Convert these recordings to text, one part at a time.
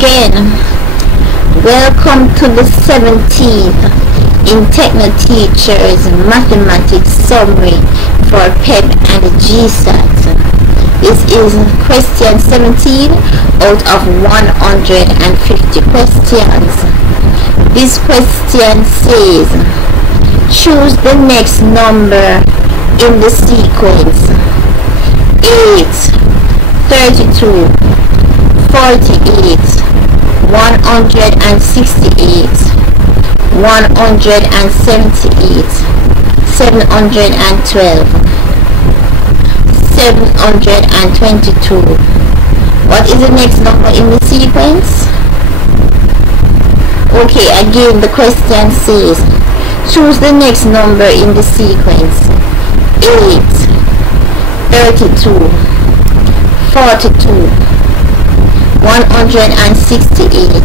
again. Welcome to the 17th in Techno Teachers Mathematics Summary for PEP and GSAT. This is question 17 out of 150 questions. This question says, choose the next number in the sequence: 8, 32, 48, 168, 178, 712, 722. What is the next number in the sequence? Okay, again the question says, choose the next number in the sequence: 8, 32, 42, 168,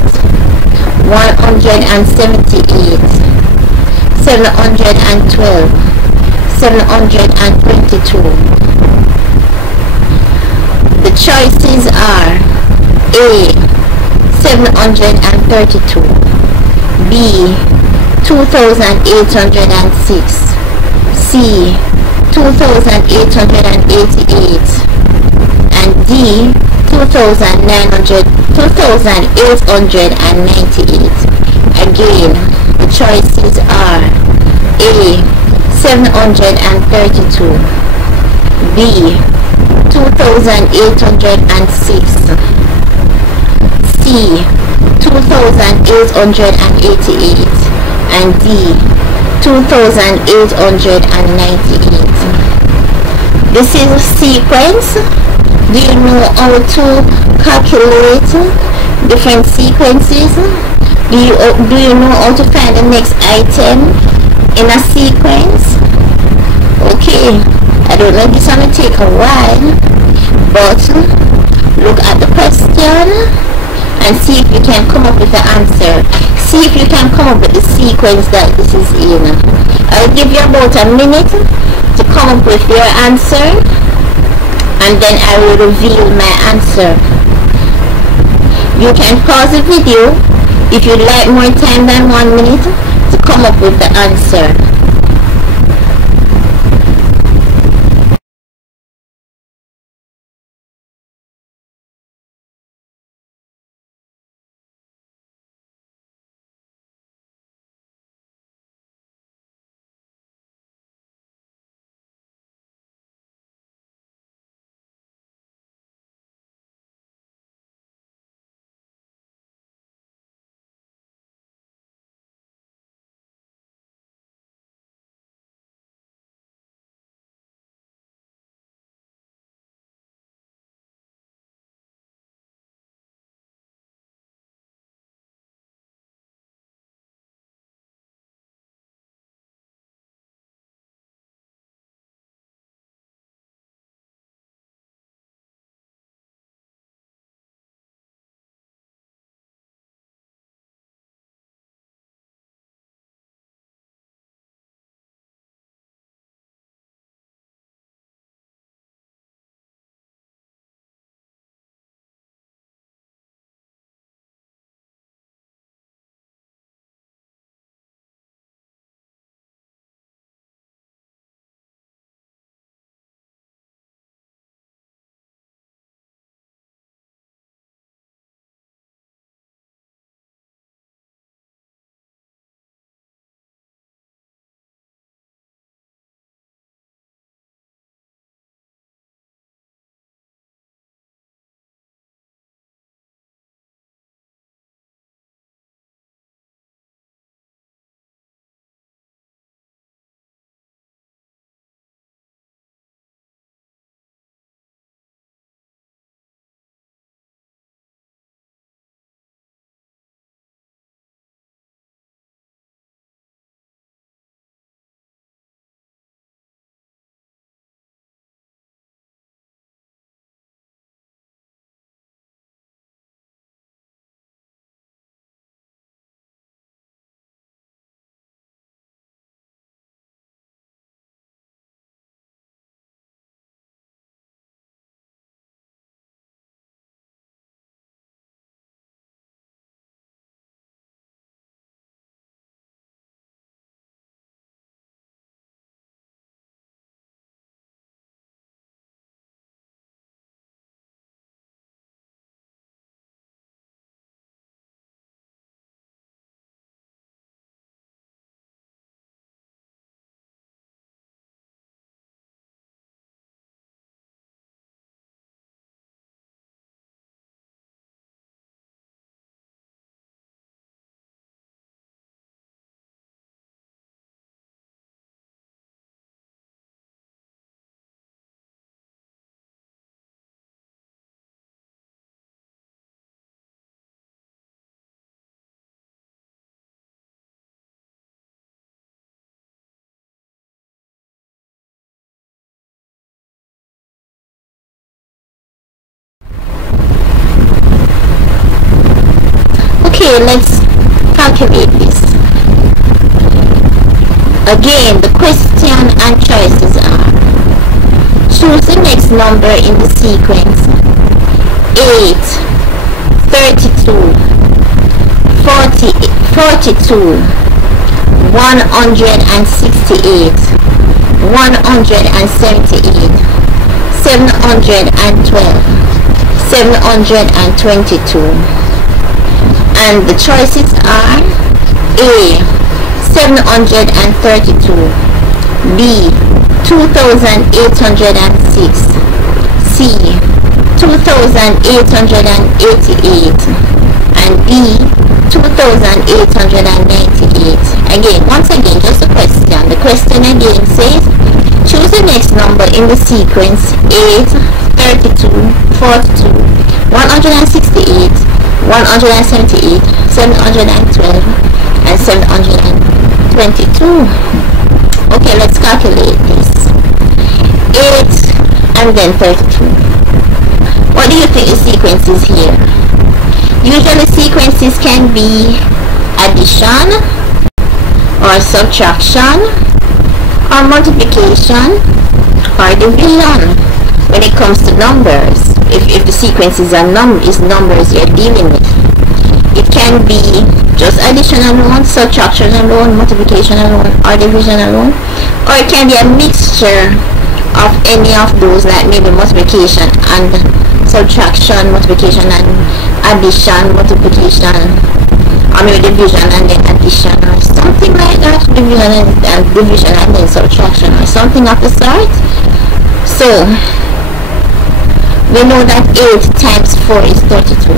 178, 712, 722. The choices are A, 732, B, 2806, C, 2888, and D, 2898. Again, the choices are A, 732, B, 2806, C, 2888, and D, 2898. This is a sequence. Do you know how to calculate different sequences? Do you know how to find the next item in a sequence? Okay, I don't know if it's gonna take a while, but look at the question and see if you can come up with the answer. See if you can come up with the sequence that this is in. I'll give you about a minute to come up with your answer, and then I will reveal my answer. You can pause the video if you'd like more time than 1 minute to come up with the answer. Okay, let's calculate this. Again, the question and choices are: choose the next number in the sequence: 8, 32, 42, 168, 178, 712, 722. And the choices are: A, 732, B, 2806, C, 2888, and D, 2898. Again, once again, just a question. The question again says: choose the next number in the sequence: 8, 32, 42, 168, 178, 712, and 722. Okay, let's calculate this. 8 and then 32. What do you think the sequence is here? Usually sequences can be addition or subtraction or multiplication or division when it comes to numbers. If the sequence is numbers you're dealing with, it can be just addition alone, subtraction alone, multiplication alone, or division alone, or it can be a mixture of any of those, like maybe multiplication and subtraction, multiplication and addition, multiplication, or maybe division and then addition, or something like that. Division and then subtraction, or something of the sort. So we know that 8 times 4 is 32.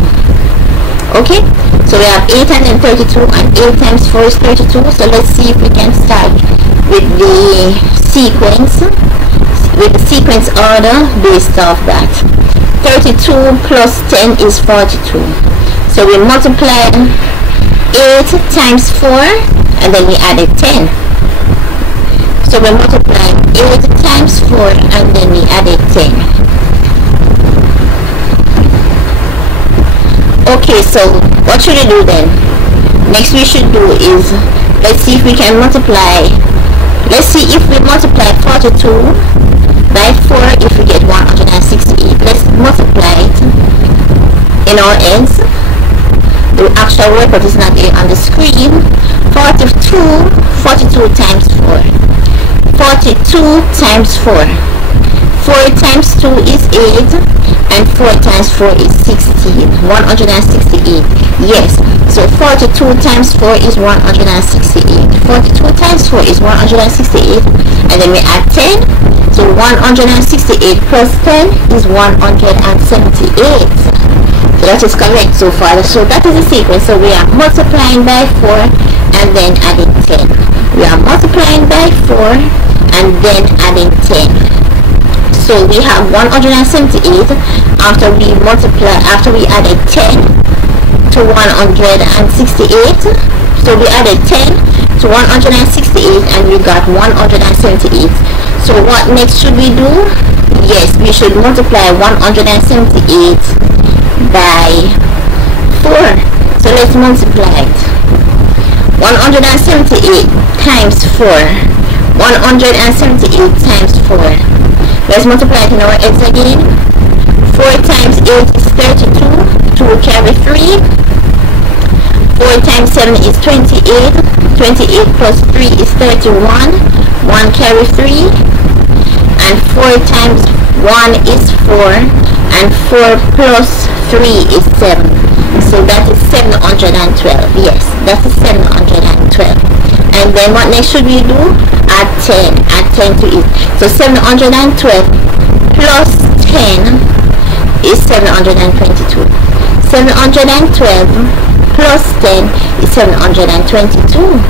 Okay, so we have 8 and then 32, and 8 times 4 is 32. So let's see if we can start with the sequence order based off that. 32 plus 10 is 42. So we multiply 8 times 4 and then we added 10. So we multiply 8 times 4 and then we added 10. Okay, so what should we do then? Next we should do is, let's see if we can multiply. Let's see if we multiply 42 by 4, if we get 168. Let's multiply it in our ends. The actual record is not here on the screen. 42 times 4. 42 times 4. 4 times 2 is 8, and 4 times 4 is 16. 168. Yes, so 42 times 4 is 168. 42 times 4 is 168, and then we add 10. So 168 plus 10 is 178. So that is correct so far. So that is the sequence. So we are multiplying by 4 and then adding 10. We are multiplying by 4 and then adding 10. So we have 178 after we added 10 to 168. So we added 10 to 168 and we got 178. So what next should we do? Yes, we should multiply 178 by 4. So let's multiply it. 178 times 4. 178 times 4. Let's multiply it in our heads again. 4 times 8 is 32. 2 carry 3. 4 times 7 is 28. 28 plus 3 is 31. 1 carry 3. And 4 times 1 is 4. And 4 plus 3 is 7. So that is 712. Yes, that is 712. And then what next should we do? Add 10. Add 10 to it. So 712 plus 10 is 722. 712 plus 10 is 722.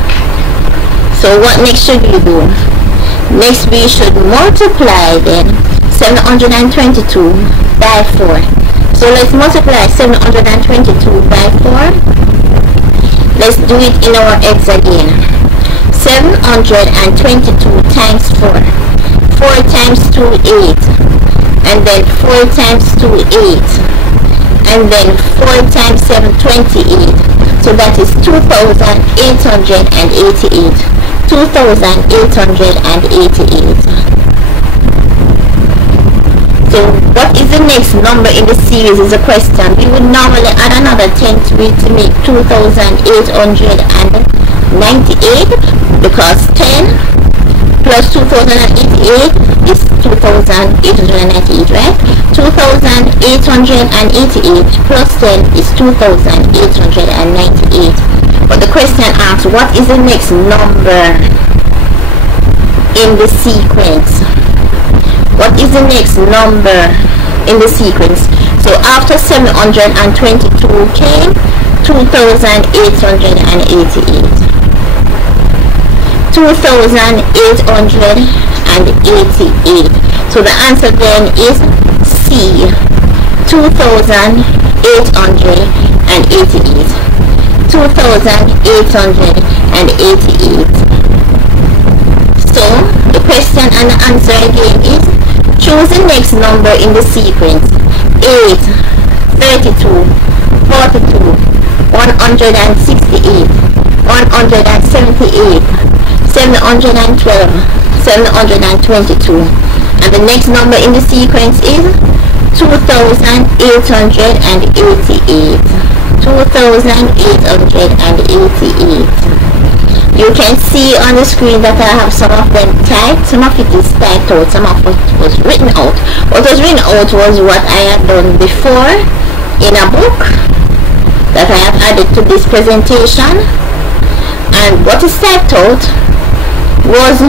So what next should we do? Next we should multiply then 722 by 4. So let's multiply 722 by 4. Let's do it in our heads again. 722 times 4. 4 times 2, 8. And then 4 times 2, 8. And then 4 times 7, 28. So So that is 2,888. 2,888. So what is the next number in the series is a question. We would normally add another 10 to it to make 2,898, because 10 plus 2,088 is 2,898, right? 2,888 plus 10 is 2,898. But the question asks, what is the next number in the sequence? What is the next number in the sequence? So after 722 came 2,888. 2,888. So the answer then is C, 2,888. 2,888. So the question and the answer again is, choose the next number in the sequence. 8, 32, 42, 168, 178, 712, 722. And the next number in the sequence is 2,888. 2,888. You can see on the screen that I have some of them typed. Some of it is typed out, some of it was written out. What was written out was what I had done before in a book that I have added to this presentation. And what is typed out was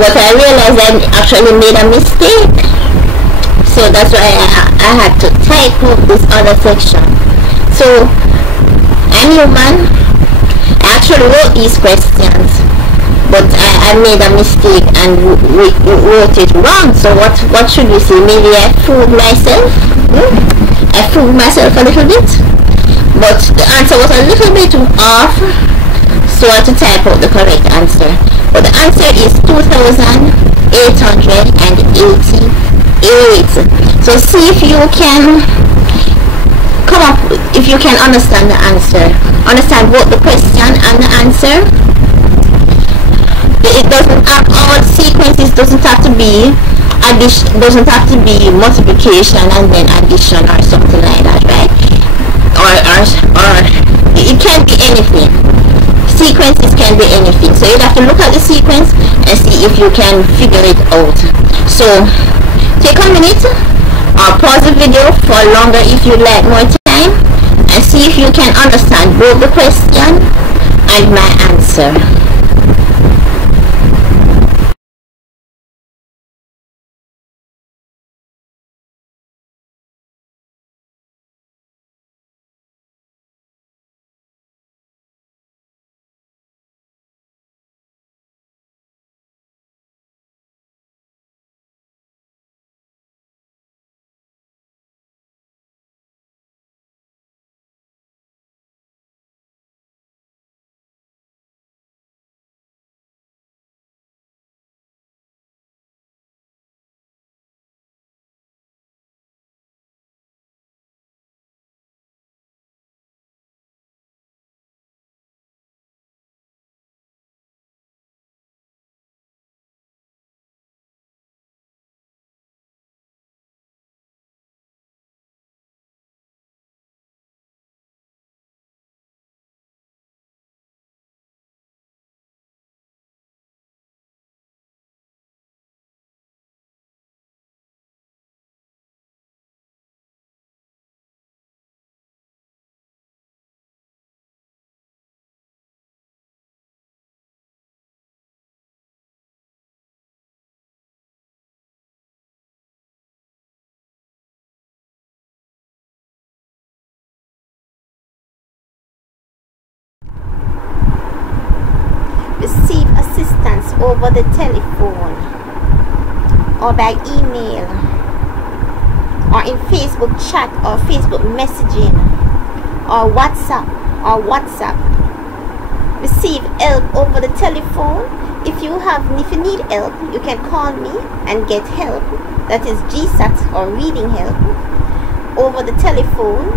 what I realized I actually made a mistake. So that's why I had to type out this other section. So I'm human. I actually wrote these questions, but I made a mistake and wrote it wrong. So what should we say? Maybe I fooled myself. I fooled myself a little bit, but the answer was a little bit off, so I had to type out the correct answer. But the answer is 2,888. So see if you can come up, if you can understand the answer, understand both the question and the answer. It doesn't have, all sequences doesn't have to be addition, doesn't have to be multiplication and then addition or something like that, right? Or it can be anything. Sequences can be anything. So you have to look at the sequence and see if you can figure it out. So take a minute or pause the video for longer if you like more time, and see if you can understand both the question and my answer. Receive assistance over the telephone or by email or in Facebook chat or Facebook messaging or WhatsApp. Receive help over the telephone. If you need help, you can call me and get help. That is GSAT or reading help over the telephone.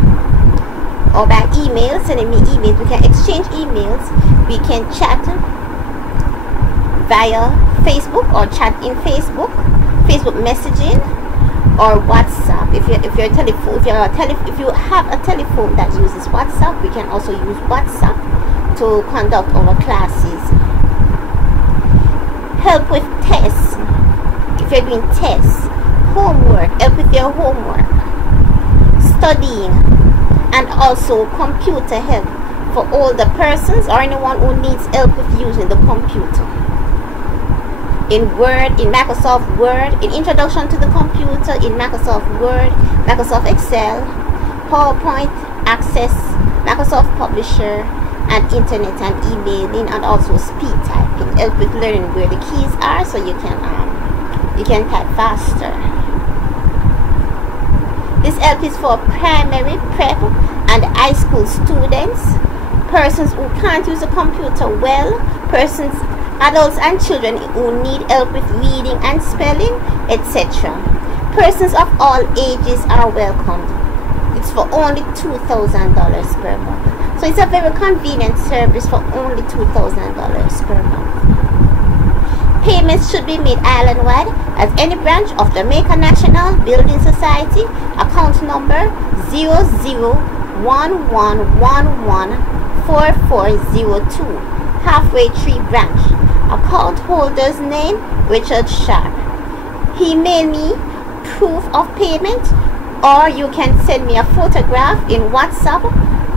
or by email, sending me emails. We can exchange emails. We can chat via Facebook or chat in Facebook messaging, or WhatsApp. If you have a telephone that uses WhatsApp, we can also use WhatsApp to conduct our classes. Help with tests. If you're doing tests, homework, help with your homework, studying, and also computer help for older persons or anyone who needs help with using the computer. In Word, in Microsoft Word, in Introduction to the Computer, in Microsoft Word, Microsoft Excel, PowerPoint, Access, Microsoft Publisher, and Internet and emailing, and also speed typing. Help with learning where the keys are so you can type faster. This help is for primary, prep, and high school students, persons who can't use a computer well, adults and children who need help with reading and spelling, etc. Persons of all ages are welcomed. It's for only $2,000 per month. So it's a very convenient service for only $2,000 per month. Payments should be made island-wide at any branch of Jamaica National Building Society, account number 0011114402, Halfway Tree Branch. Account holder's name, Richard Sharp. Email me proof of payment, or you can send me a photograph in WhatsApp.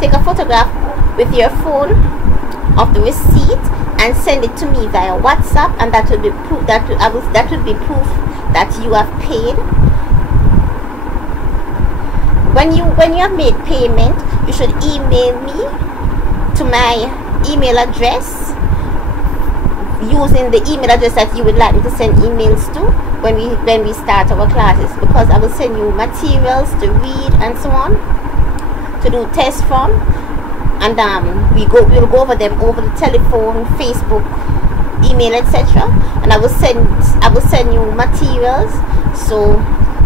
Take a photograph with your phone of the receipt and send it to me via WhatsApp, and that will be proof that will be proof that you have paid. When you have made payment, you should email me to my email address, using the email address that you would like me to send emails to when we start our classes, because I will send you materials to read and so on, to do tests from, and we'll go over them over the telephone, Facebook, email, etc. And I will send you materials, so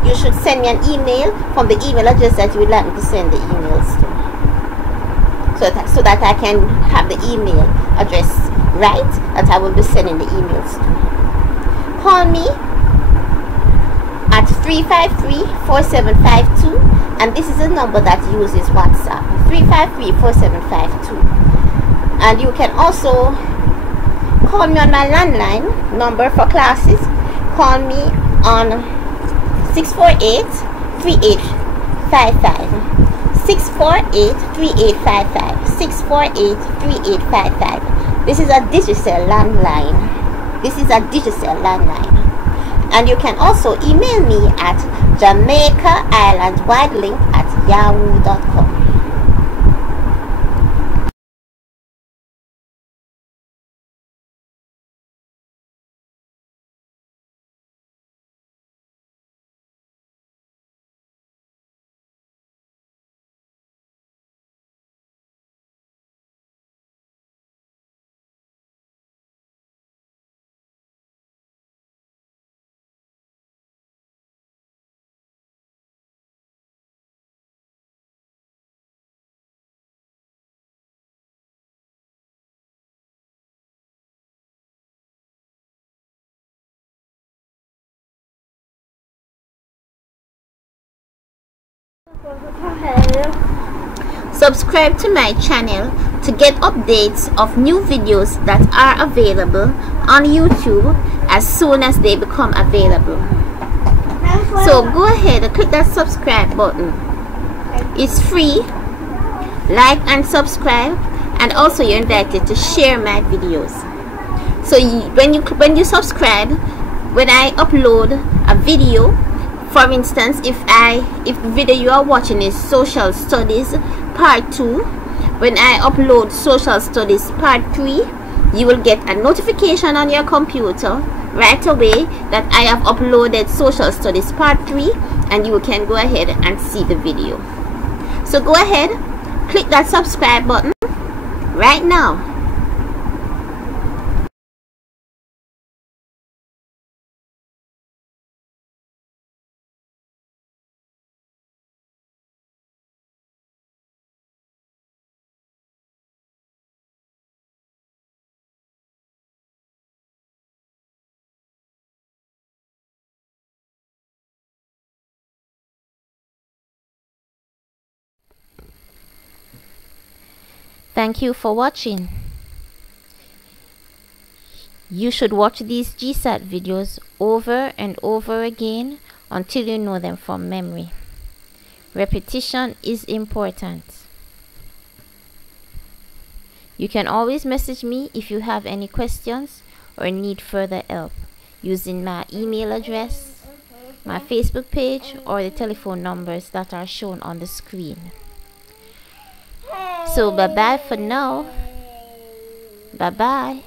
you should send me an email from the email address that you would like me to send the emails to, so that I can have the email address right that I will be sending the emails to. Call me at 353-4752, and this is a number that uses WhatsApp, 353-4752. And you can also call me on my landline number for classes. Call me on 648-3855, 648-3855, 648-3855. This is a digital landline. And you can also email me at jamaicaislandwidelink@yahoo.com. Subscribe to my channel to get updates of new videos that are available on YouTube as soon as they become available. So go ahead and click that subscribe button. It's free. Like and subscribe, and also you're invited to share my videos. So when you subscribe, when I upload a video, for instance, if the video you are watching is Social Studies Part 2, when I upload Social Studies Part 3, you will get a notification on your computer right away that I have uploaded Social Studies Part 3, and you can go ahead and see the video. So go ahead, click that subscribe button right now. Thank you for watching. You should watch these GSAT videos over and over again until you know them from memory. Repetition is important. You can always message me if you have any questions or need further help using my email address, my Facebook page, or the telephone numbers that are shown on the screen. So bye bye for now. Bye bye.